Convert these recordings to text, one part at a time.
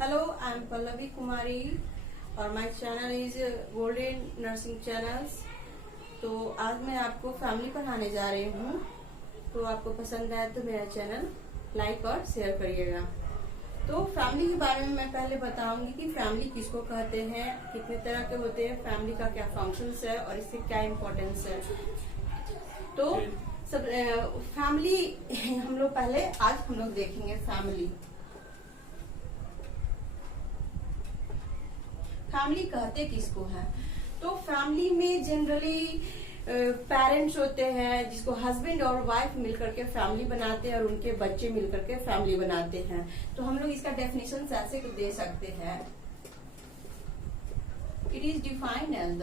Hello, I'm Pallavi Kumari और my channel is golden nursing channels. तो आज मैं आपको फैमिली पढ़ाने जा रही हूँ। तो आपको पसंद आए तो मेरा चैनल लाइक और शेयर करिएगा। तो फैमिली के बारे में मैं पहले बताऊंगी कि फैमिली किसको कहते हैं, कितने तरह के होते हैं, फैमिली का क्या फंक्शंस है और इससे क्या इम्पोर्टेंस है। तो सब फैमिली हम लोग पहले आज हम लोग देखेंगे फैमिली कहते किसको है। तो फैमिली में जनरली पेरेंट्स होते हैं जिसको हस्बैंड और वाइफ मिलकर के फैमिली बनाते हैं और उनके बच्चे मिलकर के फैमिली बनाते हैं। तो हम लोग इसका डेफिनेशन ऐसे दे सकते हैं, it is defined as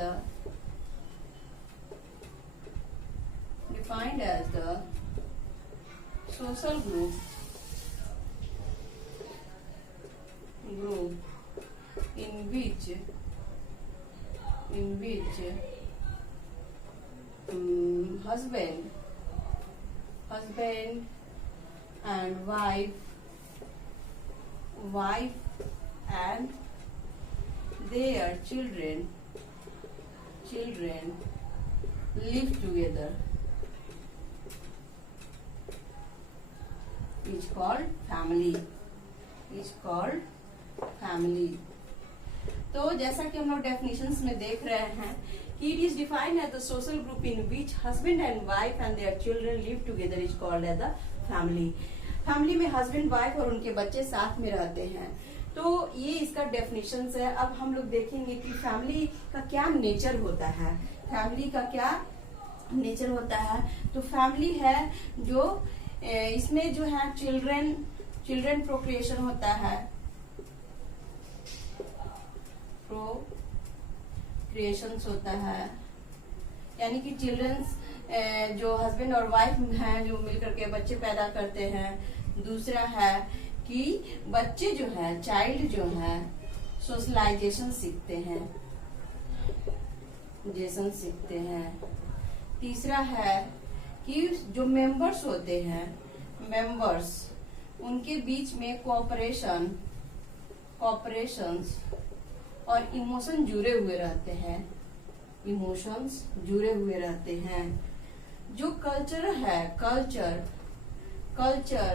the social group in which husband and wife and their children live together is called family। तो जैसा कि हम लोग डेफिनेशंस में देख रहे हैं कि it is defined as the social group in which husband and wife and their children live together is called as the family. Family में हस्बैंड वाइफ और उनके बच्चे साथ में रहते हैं। तो ये इसका डेफिनेशंस है। अब हम लोग देखेंगे कि फैमिली का क्या नेचर होता है। फैमिली का क्या नेचर होता है। तो फैमिली है जो इसमें जो है चिल्ड्रन प्रोक्रिएशन होता है, प्रोक्रिएशंस होता है, यानी कि चिल्ड्रंस जो हस्बैंड और वाइफ हैं जो मिलकर के बच्चे पैदा करते हैं। दूसरा है कि बच्चे जो है चाइल्ड जो है सोशलाइजेशन सीखते हैं। तीसरा है कि जो मेंबर्स होते हैं उनके बीच में कोऑपरेशंस और इमोशंस जुड़े हुए रहते हैं। जो कल्चर है कल्चर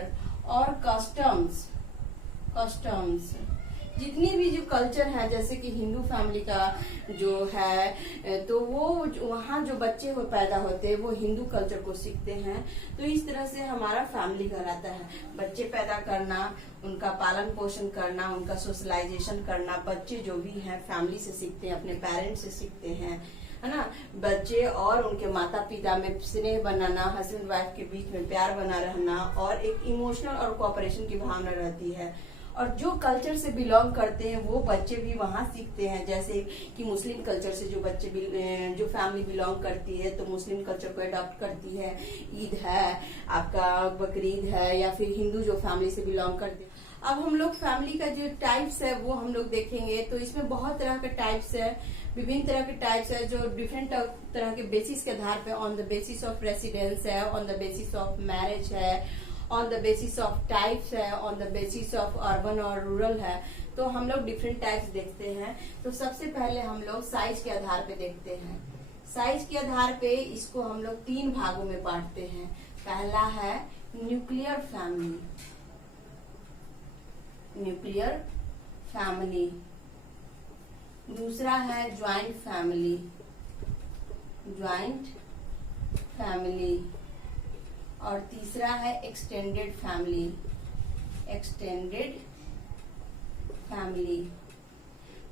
और कस्टम्स जितनी भी जो कल्चर है, जैसे कि हिंदू फैमिली का जो है तो वो वहाँ जो बच्चे वो पैदा होते हैं वो हिंदू कल्चर को सीखते हैं। तो इस तरह से हमारा फैमिली कहलाता है। बच्चे पैदा करना, उनका पालन पोषण करना, उनका सोशलाइजेशन करना, बच्चे जो भी हैं फैमिली से सीखते हैं, अपने पेरेंट्स से सीखते हैं, है ना। बच्चे और उनके माता पिता में स्नेह बनाना, हस्बैंड वाइफ के बीच में प्यार बना रहना और एक इमोशनल और कोऑपरेशन की भावना रहती है। और जो कल्चर से बिलोंग करते हैं वो बच्चे भी वहाँ सीखते हैं। जैसे कि मुस्लिम कल्चर से जो फैमिली बिलोंग करती है तो मुस्लिम कल्चर को अडॉप्ट करती है। ईद है, आपका बकरीद है, या फिर हिंदू जो फैमिली से बिलोंग करते हैं। अब हम लोग फैमिली का जो टाइप्स है वो हम लोग देखेंगे। तो इसमें बहुत तरह के टाइप्स है, विभिन्न तरह के टाइप्स है जो डिफरेंट तरह के बेसिस के आधार पे, on the basis of residence है, on the basis of marriage है, on the basis of types है, on the basis of urban और रूरल है। तो हम लोग डिफरेंट टाइप्स देखते हैं। तो सबसे पहले हम लोग साइज के आधार पे देखते हैं। साइज के आधार पे इसको हम लोग 3 भागों में बांटते हैं। पहला है न्यूक्लियर फैमिली, दूसरा है ज्वाइंट फैमिली और तीसरा है एक्सटेंडेड फैमिली।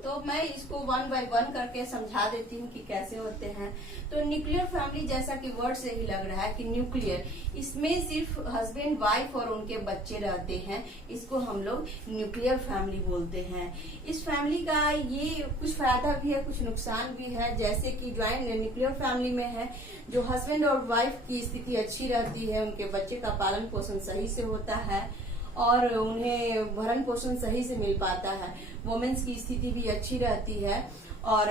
तो मैं इसको 1 बाय 1 करके समझा देती हूँ कि कैसे होते हैं। तो न्यूक्लियर फैमिली जैसा कि वर्ड से ही लग रहा है कि न्यूक्लियर, इसमें सिर्फ हस्बैंड वाइफ और उनके बच्चे रहते हैं। इसको हम लोग न्यूक्लियर फैमिली बोलते हैं। इस फैमिली का ये कुछ फायदा भी है, कुछ नुकसान भी है। जैसे कि ज्वाइंट न्यूक्लियर फैमिली में है जो हस्बैंड और वाइफ की स्थिति अच्छी रहती है, उनके बच्चे का पालन पोषण सही से होता है और उन्हें भरण पोषण सही से मिल पाता है। वुमेन्स की स्थिति भी अच्छी रहती है और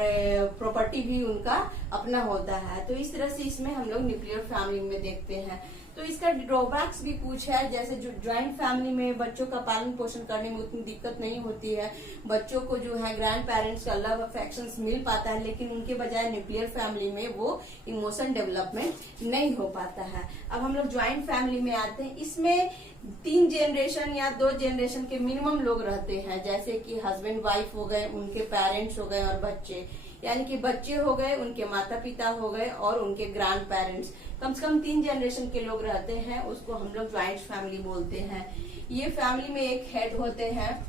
प्रॉपर्टी भी उनका अपना होता है। तो इस तरह से इसमें हम लोग न्यूक्लियर फैमिली में देखते हैं। तो इसका ड्रॉबैक्स भी कुछ है, जैसे जो ज्वाइंट फैमिली में बच्चों का पालन पोषण करने में उतनी दिक्कत नहीं होती है, बच्चों को जो है ग्रैंड पेरेंट्स का लव अफेक्शन मिल पाता है, लेकिन उनके बजाय न्यूक्लियर फैमिली में वो इमोशन डेवलपमेंट नहीं हो पाता है। अब हम लोग ज्वाइंट फैमिली में आते हैं। इसमें 3 जनरेशन या 2 जनरेशन के मिनिमम लोग रहते हैं, जैसे कि हस्बैंड वाइफ हो गए, उनके पेरेंट्स हो गए और बच्चे, यानी कि बच्चे हो गए, उनके माता पिता हो गए और उनके ग्रैंड पेरेंट्स, कम से कम 3 जनरेशन के लोग रहते हैं, उसको हम लोग ज्वाइंट फैमिली बोलते हैं। ये फैमिली में एक हेड होते हैं,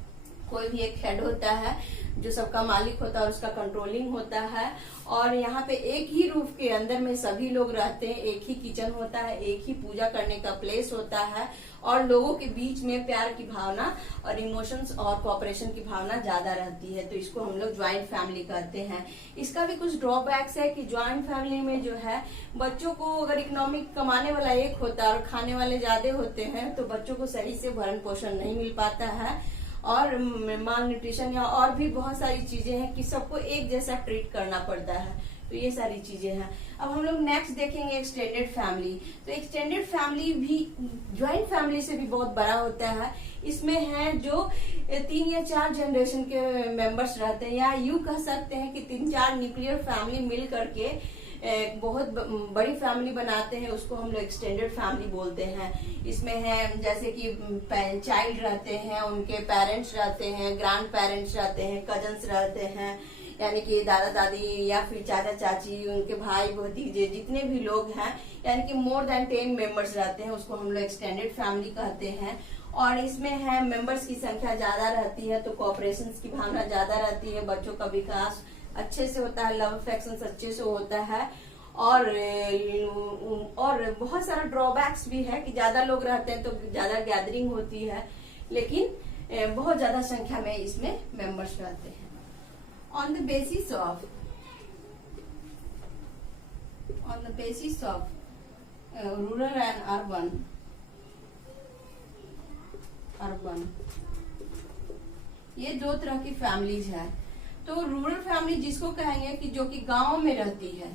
कोई भी एक हेड होता है जो सबका मालिक होता है और उसका कंट्रोलिंग होता है, और यहाँ पे एक ही रूफ के अंदर में सभी लोग रहते हैं, एक ही किचन होता है, एक ही पूजा करने का प्लेस होता है, और लोगों के बीच में प्यार की भावना और इमोशंस और कोऑपरेशन की भावना ज्यादा रहती है, तो इसको हम लोग ज्वाइंट फैमिली कहते हैं। इसका भी कुछ ड्रॉबैक्स है कि ज्वाइंट फैमिली में जो है बच्चों को अगर इकोनॉमिक कमाने वाला एक होता है और खाने वाले ज्यादा होते हैं, तो बच्चों को सही से भरण पोषण नहीं मिल पाता है, और माल न्यूट्रिशन या और भी बहुत सारी चीजें हैं कि सबको एक जैसा ट्रीट करना पड़ता है, तो ये सारी चीजें हैं। अब हम लोग नेक्स्ट देखेंगे एक्सटेंडेड फैमिली। तो एक्सटेंडेड फैमिली भी ज्वाइंट फैमिली से भी बहुत बड़ा होता है। इसमें है जो 3 या 4 जनरेशन के मेंबर्स रहते हैं, या यूं कह सकते हैं कि 3-4 न्यूक्लियर फैमिली मिल करके एक बहुत बड़ी फैमिली बनाते हैं, उसको हम लोग एक्सटेंडेड फैमिली बोलते हैं। इसमें है जैसे कि चाइल्ड रहते हैं, उनके पेरेंट्स रहते हैं, ग्रैंड पेरेंट्स रहते हैं, कजन्स रहते हैं, यानी कि दादा दादी या फिर चाचा चाची, उनके भाई भतीजे, जितने भी लोग हैं, यानी कि मोर देन 10 मेंबर्स रहते हैं, उसको हम लोग एक्सटेंडेड फैमिली कहते हैं। और इसमें है मेंबर्स की संख्या ज्यादा रहती है तो कोऑपरेशन की भावना ज्यादा रहती है, बच्चों का विकास अच्छे से होता है, लव अफेक्शन अच्छे से होता है, और बहुत सारा ड्रॉबैक्स भी है कि ज्यादा लोग रहते हैं तो ज्यादा गैदरिंग होती है, लेकिन बहुत ज्यादा संख्या में इसमें मेंबर्स रहते हैं। On the basis of rural and urban, ये 2 तरह की फैमिलीज है। तो रूरल फैमिली जिसको कहेंगे कि जो कि गांव में रहती है,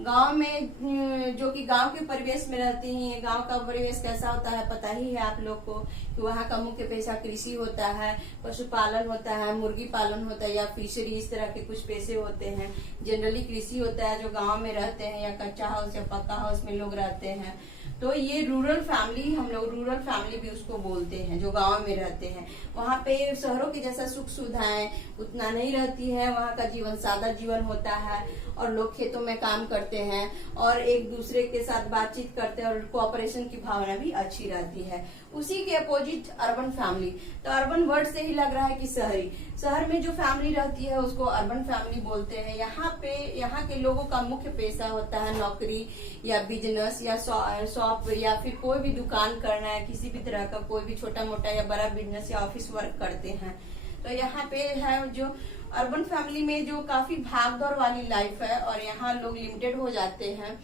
गांव में जो कि गांव के परिवेश में रहती हैं। गांव का परिवेश कैसा होता है पता ही है आप लोग को, कि वहाँ का मुख्य पेशा कृषि होता है, पशुपालन होता है, मुर्गी पालन होता है, या फिशरी, इस तरह के कुछ पेशे होते हैं। जनरली कृषि होता है जो गांव में रहते हैं, या कच्चा हाउस या पक्का हाउस में लोग रहते हैं। तो ये रूरल फैमिली, हम लोग रूरल फैमिली भी उसको बोलते हैं, जो गांव में रहते हैं। वहाँ पे शहरों की जैसा सुख सुविधाएं उतना नहीं रहती है, वहाँ का जीवन सादा जीवन होता है, और लोग खेतों में काम करते हैं और एक दूसरे के साथ बातचीत करते हैं, और कोऑपरेशन की भावना भी अच्छी रहती है। उसी के अपोजिट अर्बन फैमिली, तो अर्बन वर्ड से ही लग रहा है कि शहरी, शहर में जो फैमिली रहती है उसको अर्बन फैमिली बोलते हैं। यहाँ के लोगों का मुख्य पेशा होता है नौकरी या बिजनेस या शॉप, या फिर कोई भी दुकान करना है, किसी भी तरह का कोई भी छोटा मोटा या बड़ा बिजनेस या ऑफिस वर्क करते हैं। तो यहाँ पे है जो अर्बन फैमिली में जो काफी भागदौड़ वाली लाइफ है, और यहाँ लोग लिमिटेड हो जाते हैं,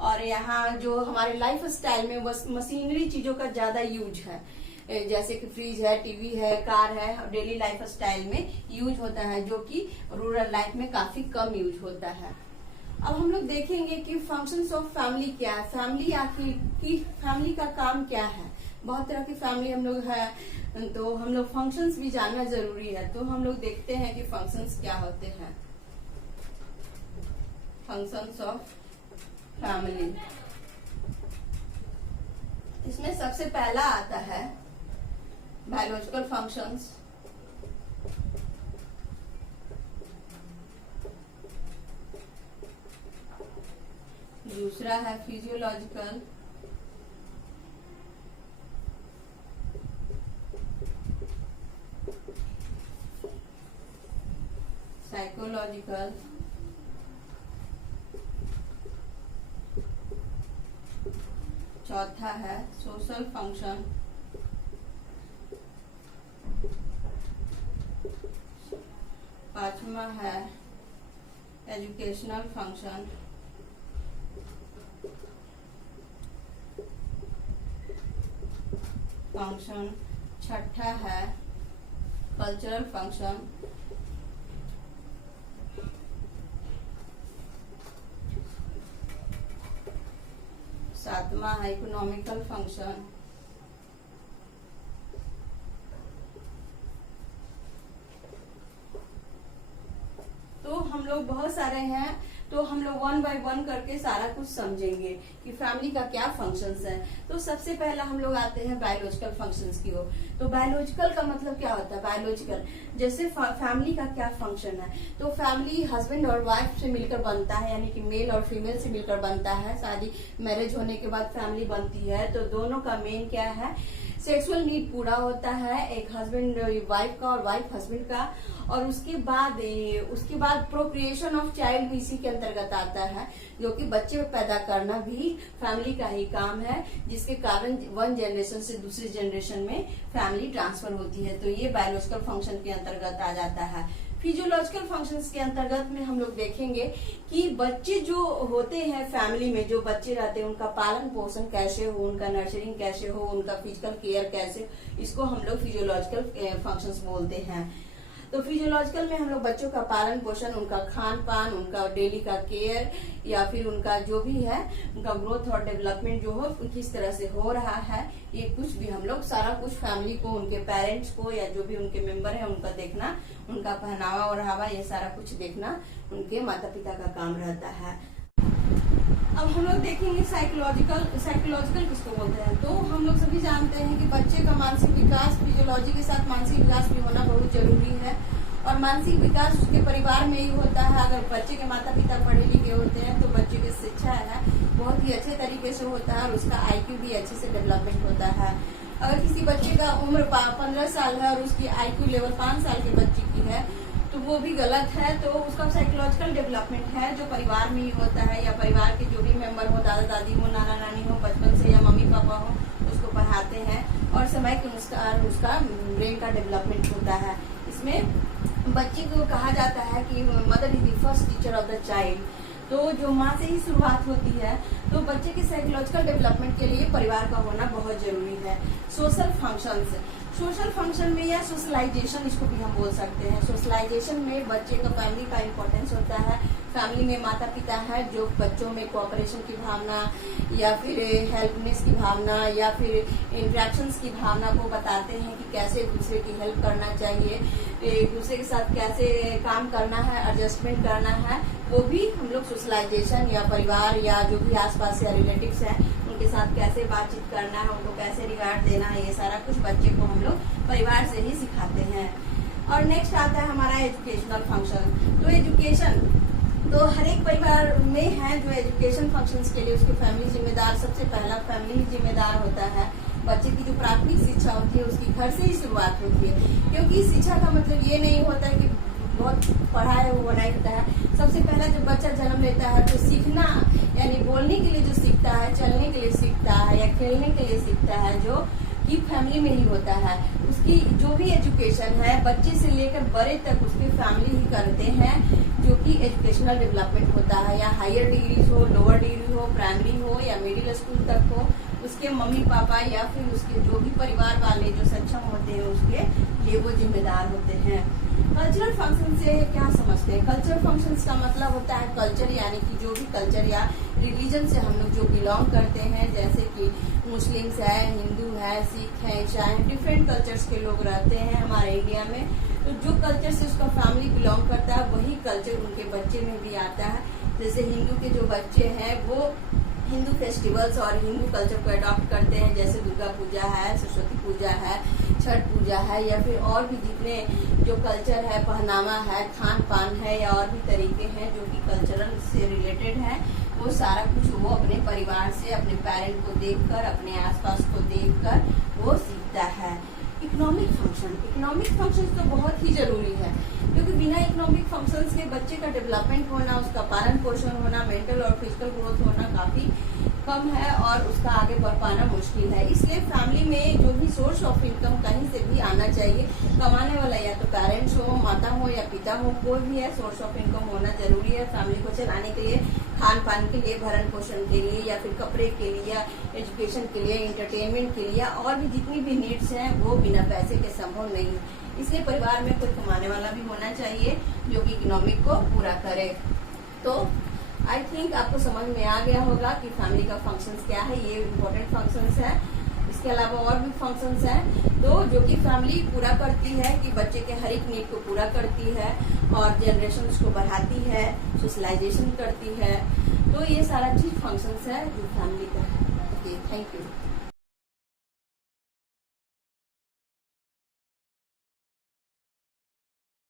और यहाँ जो हमारे लाइफ स्टाइल में बस मशीनरी चीजों का ज्यादा यूज है, जैसे कि फ्रिज है, टीवी है, कार है, और डेली लाइफ स्टाइल में यूज होता है, जो कि रूरल लाइफ में काफी कम यूज होता है। अब हम लोग देखेंगे कि फंक्शंस ऑफ फैमिली क्या है, फैमिली आखिर की फैमिली का काम क्या है। बहुत तरह की फैमिली हम लोग है, तो हम लोग फंक्शंस भी जानना जरूरी है। तो हम लोग देखते हैं कि फंक्शंस क्या होते हैं। फंक्शंस ऑफ फैमिली, इसमें सबसे पहला आता है बायोलॉजिकल फंक्शंस, दूसरा है फिजियोलॉजिकल, साइकोलॉजिकल, चौथा है सोशल फंक्शन, पांचवा है एजुकेशनल फंक्शन, छठा है कल्चरल फंक्शन, 7वां है इकोनॉमिकल फंक्शन। तो हम लोग बहुत सारे हैं, तो हम लोग 1 बाय 1 करके सारा कुछ समझेंगे कि फैमिली का क्या फंक्शंस है। तो सबसे पहला हम लोग आते हैं बायोलॉजिकल फंक्शंस की ओर। तो बायोलॉजिकल का मतलब क्या होता है? बायोलॉजिकल जैसे फैमिली का क्या फंक्शन है, तो फैमिली हस्बैंड और वाइफ से मिलकर बनता है, यानी कि मेल और फीमेल से मिलकर बनता है। शादी मैरिज होने के बाद फैमिली बनती है, तो दोनों का मेन क्या है? सेक्सुअल नीड पूरा होता है, एक हस्बैंड वाइफ का और वाइफ हस्बैंड का। और उसके बाद प्रोक्रिएशन ऑफ चाइल्ड भी इसी के अंतर्गत आता है, जो कि बच्चे पैदा करना भी फैमिली का ही काम है, जिसके कारण 1 जनरेशन से दूसरी जनरेशन में फैमिली ट्रांसफर होती है। तो ये बायोलॉजिकल फंक्शन के अंतर्गत आ जाता है। फिजियोलॉजिकल फंक्शंस के अंतर्गत में हम लोग देखेंगे कि बच्चे जो होते हैं फैमिली में, जो बच्चे रहते हैं, उनका पालन पोषण कैसे हो, उनका नर्चरिंग कैसे हो, उनका फिजिकल केयर कैसे, इसको हम लोग फिजियोलॉजिकल फंक्शंस बोलते हैं। तो फिजियोलॉजिकल में हम लोग बच्चों का पालन पोषण, उनका खान पान, उनका डेली का केयर, या फिर उनका जो भी है उनका ग्रोथ और डेवलपमेंट जो हो किस तरह से हो रहा है, ये कुछ भी हम लोग सारा कुछ फैमिली को, उनके पेरेंट्स को या जो भी उनके मेंबर है उनका देखना, उनका पहनावा और हवा, ये सारा कुछ देखना उनके माता पिता का काम रहता है। अब हम लोग देखेंगे साइकोलॉजिकल किसको बोलते हैं। तो हम लोग सभी जानते हैं कि बच्चे का मानसिक विकास फिजियोलॉजी के साथ मानसिक विकास भी होना बहुत जरूरी है, और मानसिक विकास उसके परिवार में ही होता है। अगर बच्चे के माता पिता पढ़े लिखे होते हैं तो बच्चे की शिक्षा है बहुत ही अच्छे तरीके से होता है, और उसका IQ भी अच्छे से डेवलपमेंट होता है। अगर किसी बच्चे का उम्र 15 साल है और उसकी IQ लेवल 5 साल के बच्चे की है, तो वो भी गलत है। तो उसका साइकोलॉजिकल डेवलपमेंट है जो परिवार में ही होता है, या परिवार के जो भी मेंबर हो, दादा दादी हो, नाना नानी हो, बचपन से या मम्मी पापा हो, उसको पढ़ाते हैं, और समय के अनुसार उसका ब्रेन का डेवलपमेंट होता है। इसमें बच्चे को कहा जाता है कि mother is the first teacher of the child. तो जो माँ से ही शुरुआत होती है, तो बच्चे के साइकोलॉजिकल डेवलपमेंट के लिए परिवार का होना बहुत जरूरी है। सोशल फंक्शन में या सोशलाइजेशन इसको भी हम बोल सकते हैं। सोशलाइजेशन में बच्चे का फैमिली का इम्पोर्टेंस होता है। फैमिली में माता पिता है जो बच्चों में कोऑपरेशन की भावना, या फिर हेल्पनेस की भावना, या फिर इंटरेक्शंस की भावना को बताते हैं कि कैसे एक दूसरे की हेल्प करना चाहिए, एक दूसरे के साथ कैसे काम करना है, एडजस्टमेंट करना है। वो भी हम लोग सोशलाइजेशन, या परिवार या जो भी आसपास या रिलेटिव्स हैं उनके साथ कैसे बातचीत करना है, उनको कैसे रिगार्ड देना है, ये सारा कुछ बच्चे को हम लोग परिवार से ही सिखाते हैं। और नेक्स्ट आता है हमारा एजुकेशनल फंक्शन। तो एजुकेशन तो हर एक परिवार में है जो एजुकेशन फंक्शंस के लिए उसकी फैमिली जिम्मेदार, सबसे पहला फैमिली जिम्मेदार होता है। बच्चे की जो प्राथमिक शिक्षा होती है उसकी घर से ही शुरुआत होती है, क्योंकि शिक्षा का मतलब ये नहीं होता है कि बहुत पढ़ा है वो बनाई होता है। सबसे पहला जब बच्चा जन्म लेता है तो सीखना, यानी बोलने के लिए जो सीखता है, चलने के लिए सीखता है, या खेलने के लिए सीखता है, जो कि फैमिली में ही होता है। उसकी जो भी एजुकेशन है बच्चे से लेकर बड़े तक उसकी फैमिली ही करते हैं, जो कि एजुकेशनल डेवलपमेंट होता है। या हायर डिग्री हो, लोअर डिग्री हो, प्राइमरी हो या मिडिल स्कूल तक हो, उसके मम्मी पापा या फिर उसके जो भी परिवार वाले जो सक्षम होते हैं उसके लिए वो जिम्मेदार होते हैं। कल्चरल फंक्शन से क्या समझते हैं? कल्चरल फंक्शंस का मतलब होता है कल्चर, यानी कि जो भी कल्चर या रिलीजन से हम लोग जो बिलोंग करते हैं, जैसे कि मुस्लिम्स है, हिंदू है, सिख है, ईसाई है, डिफरेंट कल्चर्स के लोग रहते हैं हमारे इंडिया में। तो जो कल्चर से उसका फैमिली बिलोंग करता है वही कल्चर उनके बच्चे में भी आता है। जैसे हिंदू के जो बच्चे हैं वो हिंदू फेस्टिवल्स और हिंदू कल्चर को अडॉप्ट करते हैं, जैसे दुर्गा पूजा है, सरस्वती पूजा है, छठ पूजा है, या फिर और भी जितने जो कल्चर है, पहनावा है, खान पान है, या और भी तरीके हैं जो कि कल्चरल से रिलेटेड है, वो सारा कुछ वो अपने परिवार से, अपने पेरेंट को देखकर, अपने आसपास को देखकर वो सीखता है। इकोनॉमिक फंक्शन तो बहुत ही जरूरी है, क्योंकि बिना इकोनॉमिक फंक्शंस के बच्चे का डेवलपमेंट होना, उसका पालन पोषण होना, मेंटल और फिजिकल ग्रोथ होना काफी कम है और उसका आगे बढ़ पाना मुश्किल है। इसलिए फैमिली में जो भी सोर्स ऑफ इनकम कहीं से भी आना चाहिए। कमाने वाला या तो पेरेंट्स हो, माता हो या पिता हो, कोई भी है, सोर्स ऑफ इनकम होना जरूरी है फैमिली को चलाने के लिए, खान पान के लिए, भरण पोषण के लिए, या फिर कपड़े के लिए, या एजुकेशन के लिए, इंटरटेनमेंट के लिए, और भी जितनी भी नीड्स हैं वो बिना पैसे के संभव नहीं है। इसलिए परिवार में कोई कमाने वाला भी होना चाहिए जो कि इकोनॉमिक को पूरा करे। तो आई थिंक आपको समझ में आ गया होगा कि फैमिली का फंक्शंस क्या है। ये इम्पोर्टेंट फंक्शंस है। इसके अलावा और भी फंक्शंस हैं तो जो कि फैमिली पूरा करती है, कि बच्चे के हर एक नीड को पूरा करती है और जनरेशन को बढ़ाती है, सोशलाइजेशन करती है। तो ये सारा चीज फंक्शंस है जो फैमिली का है। Okay, thank you.